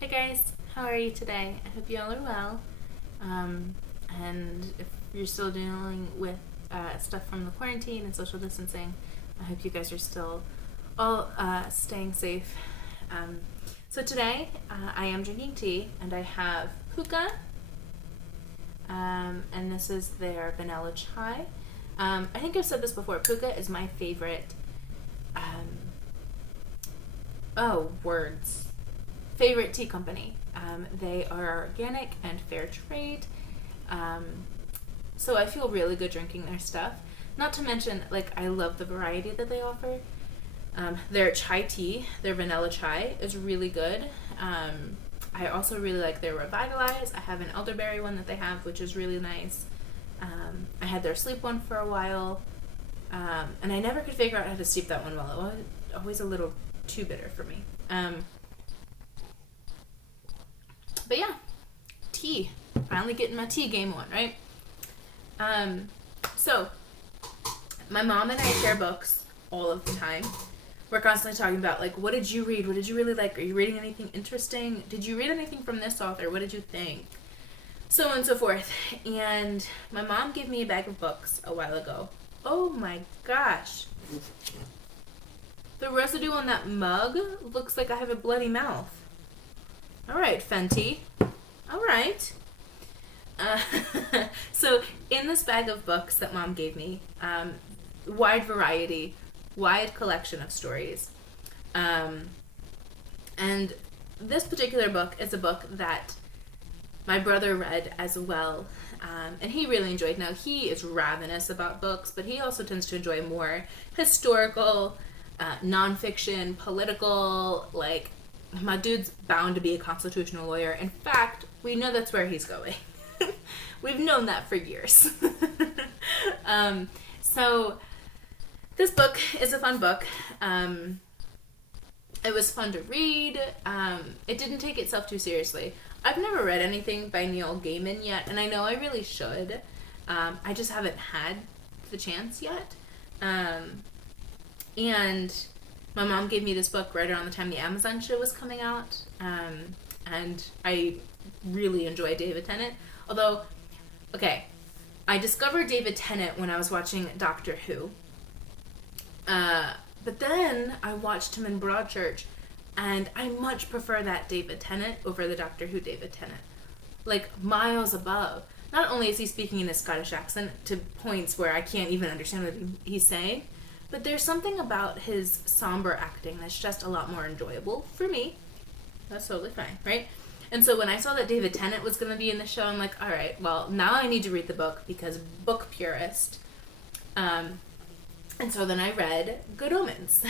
Hey guys, how are you today? I hope you all are well. And if you're still dealing with stuff from the quarantine and social distancing, I hope you guys are still all staying safe. So today I am drinking tea and I have puka, and this is their vanilla chai. I think I've said this before. Puka is my favorite. Words. Favorite tea company. They are organic and fair trade. So I feel really good drinking their stuff. Not to mention, I love the variety that they offer. Their chai tea, their vanilla chai, is really good. I also really like their Revitalize. I have an elderberry one that they have, which is really nice. I had their sleep one for a while. And I never could figure out how to steep that one well. It was always a little too bitter for me. But yeah, tea. Finally getting my tea game on, right? So, my mom and I share books all of the time. We're constantly talking about, what did you read? What did you really like? Are you reading anything interesting? Did you read anything from this author? What did you think? So on and so forth. And my mom gave me a bag of books a while ago. Oh my gosh. The residue on that mug looks like I have a bloody mouth. All right, Fenty. All right. So in this bag of books that Mom gave me, wide variety, wide collection of stories. And this particular book is a book that my brother read as well. And he really enjoyed. Now, he is ravenous about books, but he also tends to enjoy more historical, nonfiction, political, my dude's bound to be a constitutional lawyer. In fact, we know that's where he's going. We've known that for years. So this book is a fun book. It was fun to read. It didn't take itself too seriously. I've never read anything by Neil Gaiman yet, and I know I really should. I just haven't had the chance yet. And my mom gave me this book right around the time the Amazon show was coming out. And I really enjoy David Tennant. Although, I discovered David Tennant when I was watching Doctor Who. But then I watched him in Broadchurch, and I much prefer that David Tennant over the Doctor Who David Tennant. Miles above. Not only is he speaking in a Scottish accent to points where I can't even understand what he's saying, but there's something about his somber acting that's just a lot more enjoyable for me. That's totally fine, right? And so when I saw that David Tennant was going to be in the show, I'm like, all right, well, now I need to read the book because book purist. And so then I read Good Omens.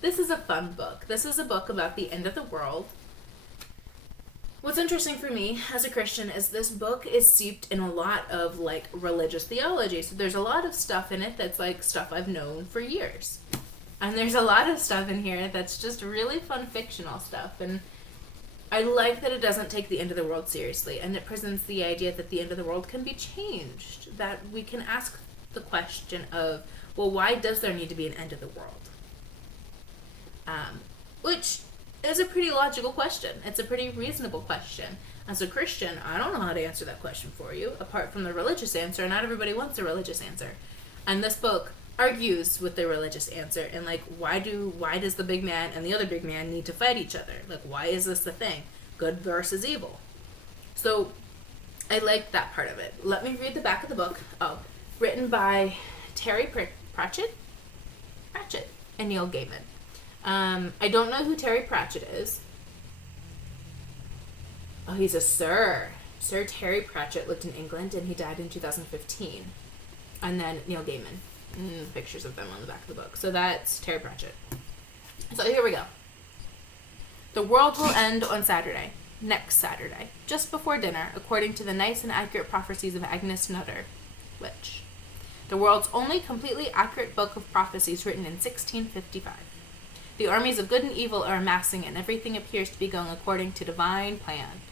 This is a fun book. This is a book about the end of the world. What's interesting for me as a Christian is this book is steeped in a lot of religious theology. So there's a lot of stuff in it that's stuff I've known for years. And there's a lot of stuff in here that's just really fun fictional stuff. And I like that it doesn't take the end of the world seriously. And it presents the idea that the end of the world can be changed. That we can ask the question of, well, why does there need to be an end of the world? Which is a pretty logical question. It's a pretty reasonable question. As a Christian, I don't know how to answer that question for you, apart from the religious answer. Not everybody wants a religious answer. And this book argues with the religious answer and why does the big man and the other big man need to fight each other? Why is this the thing? Good versus evil. So I like that part of it. Let me read the back of the book. Written by Terry Pratchett and Neil Gaiman. I don't know who Terry Pratchett is. Oh, he's a Sir. Sir Terry Pratchett lived in England and he died in 2015. And then Neil Gaiman. Pictures of them on the back of the book. So that's Terry Pratchett. So here we go. The world will end on Saturday. Next Saturday. Just before dinner, according to the nice and accurate prophecies of Agnes Nutter. Which? The world's only completely accurate book of prophecies written in 1655. The armies of good and evil are amassing and everything appears to be going according to divine plan.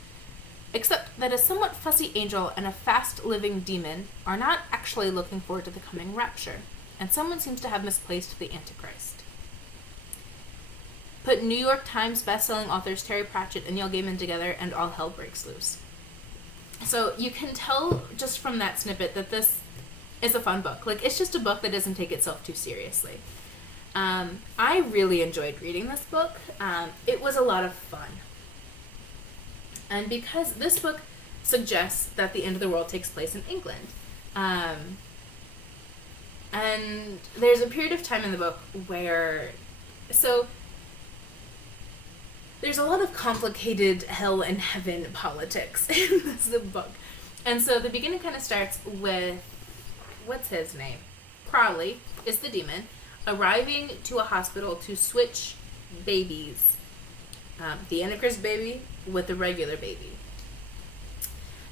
Except that a somewhat fussy angel and a fast-living demon are not actually looking forward to the coming rapture, and someone seems to have misplaced the Antichrist. Put New York Times bestselling authors Terry Pratchett and Neil Gaiman together, and all hell breaks loose. So you can tell just from that snippet that this is a fun book. Like, it's just a book that doesn't take itself too seriously. I really enjoyed reading this book. It was a lot of fun. And because this book suggests that the end of the world takes place in England. And there's a period of time in the book where... So, there's a lot of complicated hell and heaven politics in this book. And so the beginning kind of starts with... What's his name? Crowley is the demon, arriving to a hospital to switch babies. The Antichrist baby with the regular baby.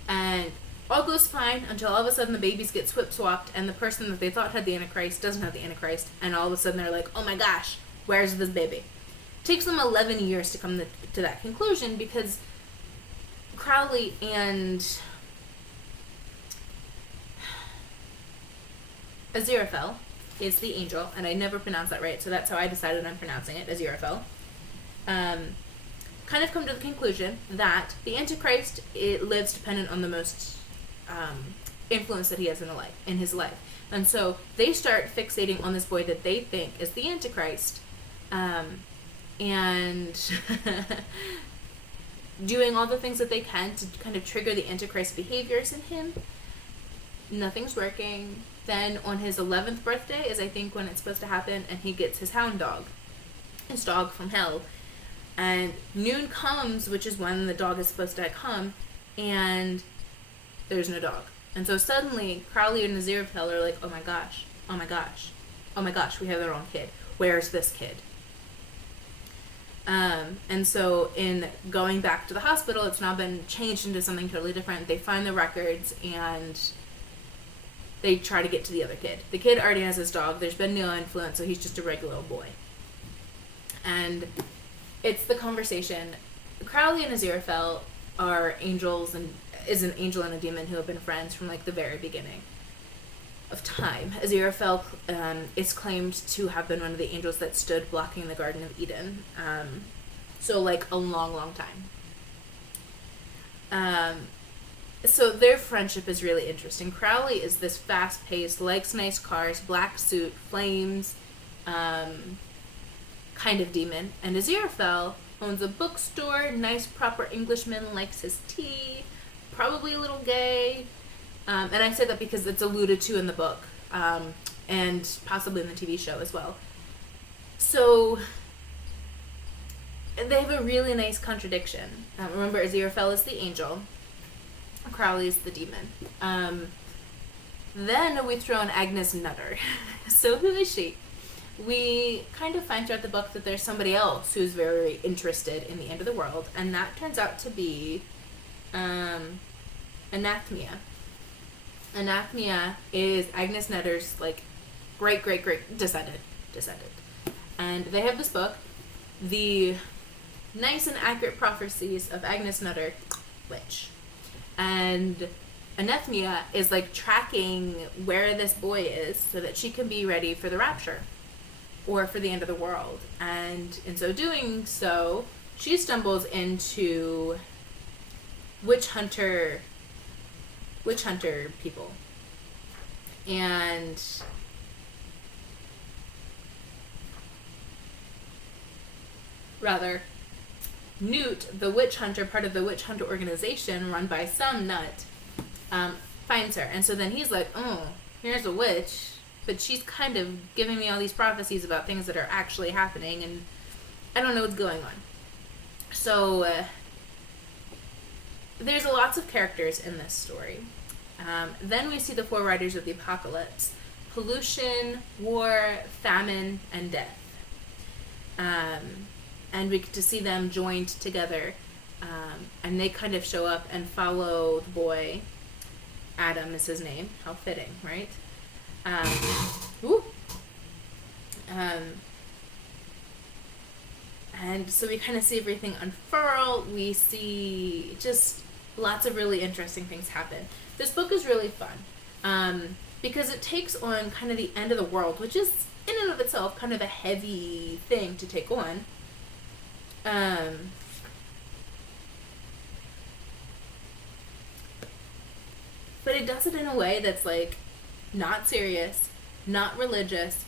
And all goes fine until all of a sudden the babies get swapped, and the person that they thought had the Antichrist doesn't have the Antichrist, and all of a sudden they're like, oh my gosh, where's this baby? It takes them 11 years to come to that conclusion, because Crowley and Aziraphale is the angel, and I never pronounced that right, so that's how I decided I'm pronouncing it, Aziraphale. Kind of come to the conclusion that the Antichrist, it lives dependent on the most influence that he has in his life. And so they start fixating on this boy that they think is the Antichrist, and doing all the things that they can to kind of trigger the Antichrist behaviors in him. Nothing's working. Then on his 11th birthday is, I think, when it's supposed to happen, and he gets his hound dog, his dog from hell. And noon comes, which is when the dog is supposed to come, and there's no dog. And so suddenly, Crowley and Aziraphale are like, oh my gosh, oh my gosh, oh my gosh, we have the wrong kid. Where's this kid? And so in going back to the hospital, it's now been changed into something totally different. They find the records, and they try to get to the other kid. The kid already has his dog. There's been no influence, so he's just a regular old boy. And it's the conversation. Crowley and Aziraphale are angels, and is an angel and a demon who have been friends from like the very beginning of time. Aziraphale is claimed to have been one of the angels that stood blocking the Garden of Eden. So like a long, long time. So their friendship is really interesting. Crowley is this fast-paced, likes nice cars, black suit, flames, kind of demon. And Aziraphale owns a bookstore, nice proper Englishman, likes his tea, probably a little gay. And I say that because it's alluded to in the book, and possibly in the TV show as well. So they have a really nice contradiction. Remember, Aziraphale is the angel. Crowley is the demon. Then we throw in Agnes Nutter. So who is she? We kind of find throughout the book that there's somebody else who's very interested in the end of the world, and that turns out to be Anathema. Anathema is Agnes Nutter's like great descendant. And they have this book, The Nice and Accurate Prophecies of Agnes Nutter, Witch. And Anathema is like tracking where this boy is so that she can be ready for the rapture or for the end of the world. And in so doing so, she stumbles into witch hunter people. And rather, Newt, the witch hunter, part of the witch hunter organization run by some nut, finds her. And so then he's like, oh, here's a witch, but she's kind of giving me all these prophecies about things that are actually happening, and I don't know what's going on. So there's lots of characters in this story. Then we see the four riders of the apocalypse: pollution, war, famine, and death. And we get to see them joined together, and they kind of show up and follow the boy. Adam is his name. How fitting, right? And so we kind of see everything unfurl. We see just lots of really interesting things happen. This book is really fun because it takes on kind of the end of the world, which is in and of itself kind of a heavy thing to take on. Um, but it does it in a way that's like not serious, not religious,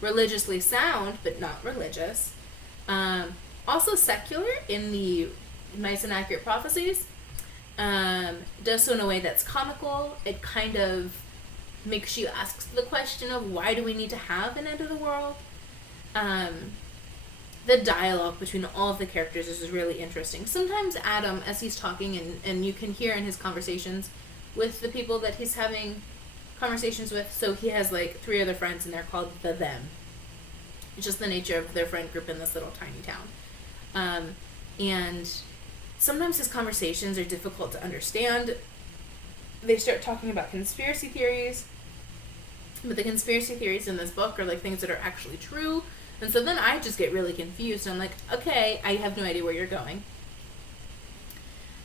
religiously sound, but not religious. Also secular in the nice and accurate prophecies. Does so in a way that's comical. It kind of makes you ask the question of why do we need to have an end of the world? The dialogue between all of the characters is really interesting. Sometimes Adam, as he's talking, and you can hear in his conversations with the people that he's having conversations with, so he has like 3 other friends and they're called the them. It's just the nature of their friend group in this little tiny town. And sometimes his conversations are difficult to understand. They start talking about conspiracy theories, but the conspiracy theories in this book are like things that are actually true. And so then I just get really confused. I'm like, okay, I have no idea where you're going.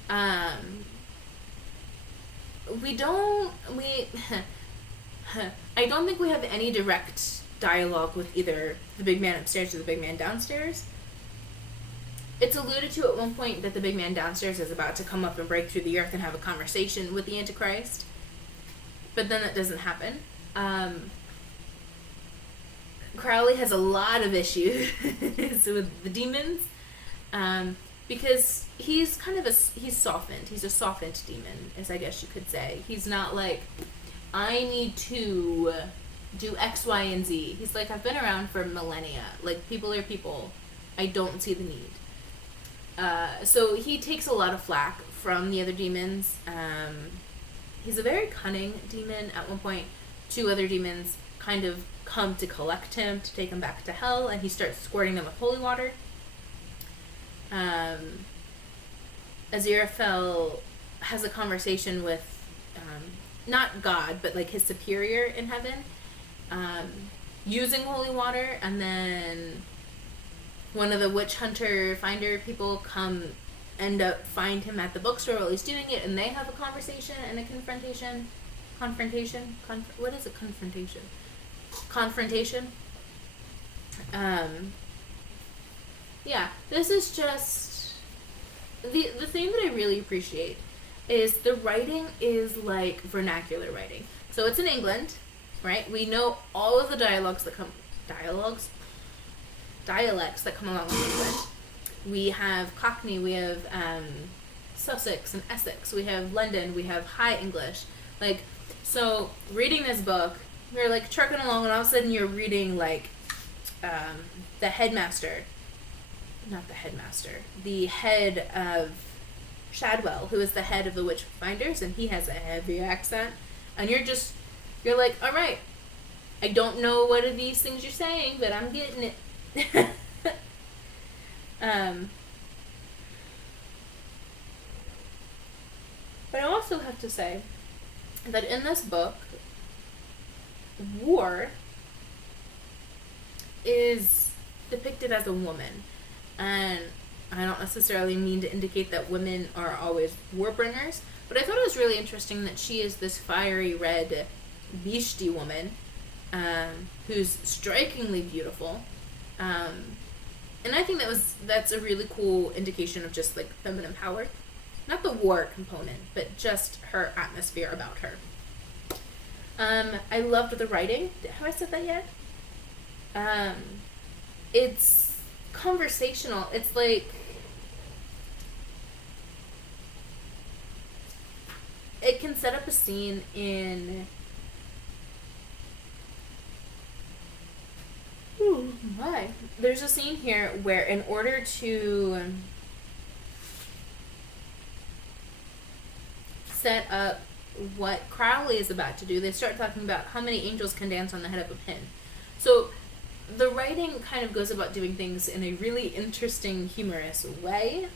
I don't think we have any direct dialogue with either the big man upstairs or the big man downstairs. It's alluded to at one point that the big man downstairs is about to come up and break through the earth and have a conversation with the Antichrist. But then that doesn't happen. Crowley has a lot of issues with the demons, because he's kind of he's softened. He's a softened demon, as I guess you could say. He's not like, I need to do X, Y, and Z. He's like, I've been around for millennia. Like, people are people. I don't see the need. So he takes a lot of flack from the other demons. He's a very cunning demon. At one point, 2 other demons kind of come to collect him, to take him back to hell, and he starts squirting them with holy water. Aziraphale has a conversation with, not God, but like his superior in heaven, using holy water, and then one of the witch hunter finder people end up find him at the bookstore while he's doing it, and they have a conversation and a confrontation. What is a confrontation? Confrontation. Yeah, this is just the thing that I really appreciate is the writing is like vernacular writing. So it's in England, right? We know all of the dialects that come along with England. We have Cockney, we have Sussex and Essex, we have London, we have High English. Like, so reading this book, you're like trucking along, and all of a sudden you're reading like the headmaster, the head of Shadwell, who is the head of the witch finders, and he has a heavy accent, and you're like, all right, I don't know what are these things you're saying, but I'm getting it. But I also have to say that in this book, war is depicted as a woman, and I don't necessarily mean to indicate that women are always warbringers, but I thought it was really interesting that she is this fiery red Vishti woman, who's strikingly beautiful, and I think that's a really cool indication of just like feminine power, not the war component, but just her atmosphere about her. I loved the writing. Have I said that yet? It's conversational. It's like, it can set up a scene in, there's a scene here where in order to set up what Crowley is about to do, they start talking about how many angels can dance on the head of a pin. So the writing kind of goes about doing things in a really interesting, humorous way.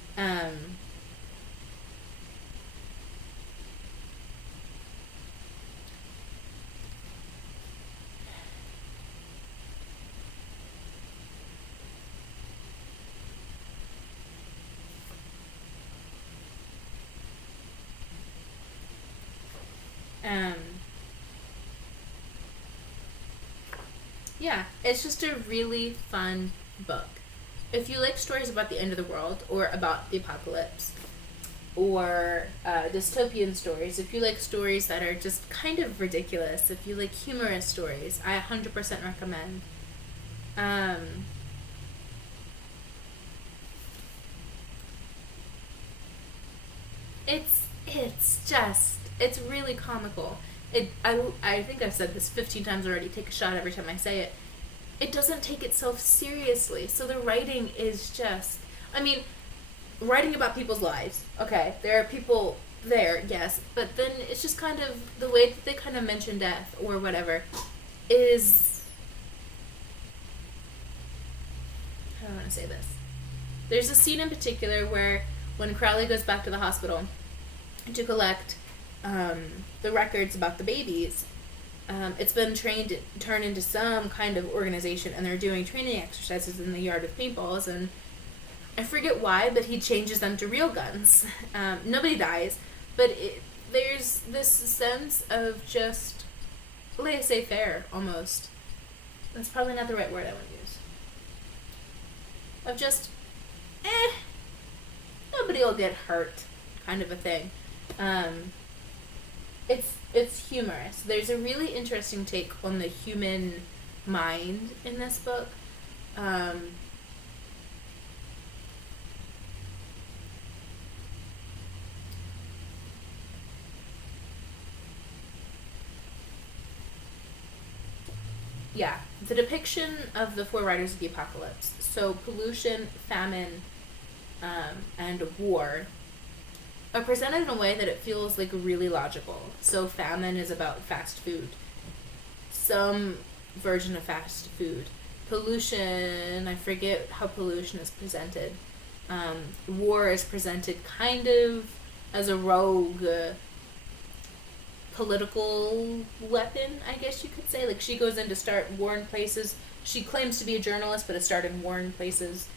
Yeah, it's just a really fun book. if you like stories about the end of the world or about the apocalypse or dystopian stories, if you like stories that are just kind of ridiculous, if you like humorous stories, I 100% recommend. It's really comical. I think I've said this 15 times already. Take a shot every time I say it. It doesn't take itself seriously. So the writing is just, I mean, writing about people's lives. Okay, there are people there, yes, but then it's just kind of the way that they kind of mention death or whatever is, how do I want to say this? There's a scene in particular where when Crowley goes back to the hospital to collect the records about the babies, it's been turned into some kind of organization, and they're doing training exercises in the yard with paintballs, and I forget why, but he changes them to real guns. Nobody dies, but there's this sense of just laissez-faire, almost. That's probably not the right word I want to use. Of just, nobody will get hurt, kind of a thing. It's humorous. There's a really interesting take on the human mind in this book. Yeah, the depiction of the four riders of the apocalypse. So pollution, famine, and war are presented in a way that it feels like really logical. So famine is about fast food. Some version of fast food. Pollution, I forget how pollution is presented. War is presented kind of as a rogue political weapon, I guess you could say. Like, she goes in to start war in places. She claims to be a journalist, but has started war in places.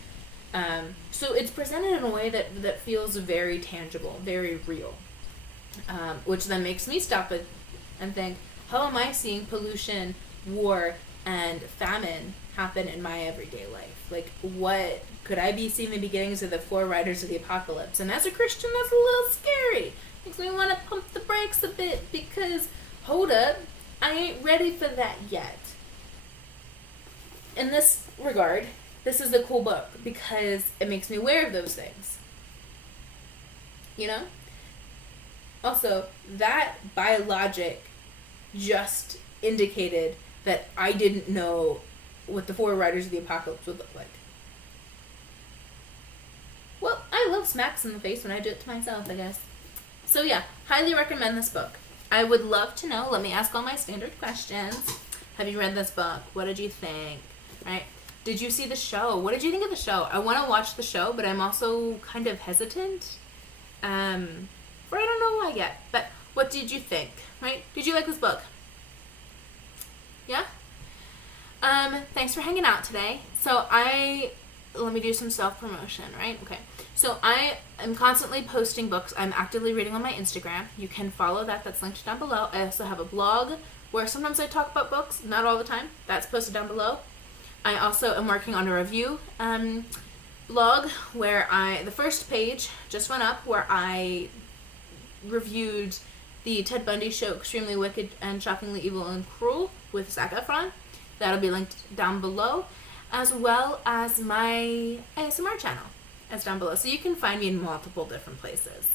So it's presented in a way that feels very tangible, very real, which then makes me stop it and think, how am I seeing pollution, war, and famine happen in my everyday life? Like, what could I be seeing the beginnings of the four riders of the apocalypse? And as a Christian, that's a little scary. Makes me want to pump the brakes a bit because, hold up, I ain't ready for that yet. In this regard, this is a cool book because it makes me aware of those things. You know? Also, that by logic just indicated that I didn't know what the four riders of the apocalypse would look like. Well, I love smacks in the face when I do it to myself, I guess. So yeah, highly recommend this book. I would love to know, let me ask all my standard questions. Have you read this book? What did you think? Right? Did you see the show? What did you think of the show? I want to watch the show, but I'm also kind of hesitant. For I don't know why yet. But what did you think? Right? Did you like this book? Yeah? Thanks for hanging out today. So let me do some self-promotion, right? Okay. So I am constantly posting books I'm actively reading on my Instagram. You can follow that. That's linked down below. I also have a blog where sometimes I talk about books, not all the time. That's posted down below. I also am working on a review blog where the first page just went up where I reviewed the Ted Bundy show, Extremely Wicked and Shockingly Evil and Cruel with Zac Efron. That'll be linked down below, as well as my ASMR channel as down below. So you can find me in multiple different places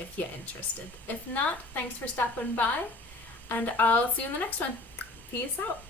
if you're interested. If not, thanks for stopping by, and I'll see you in the next one. Peace out.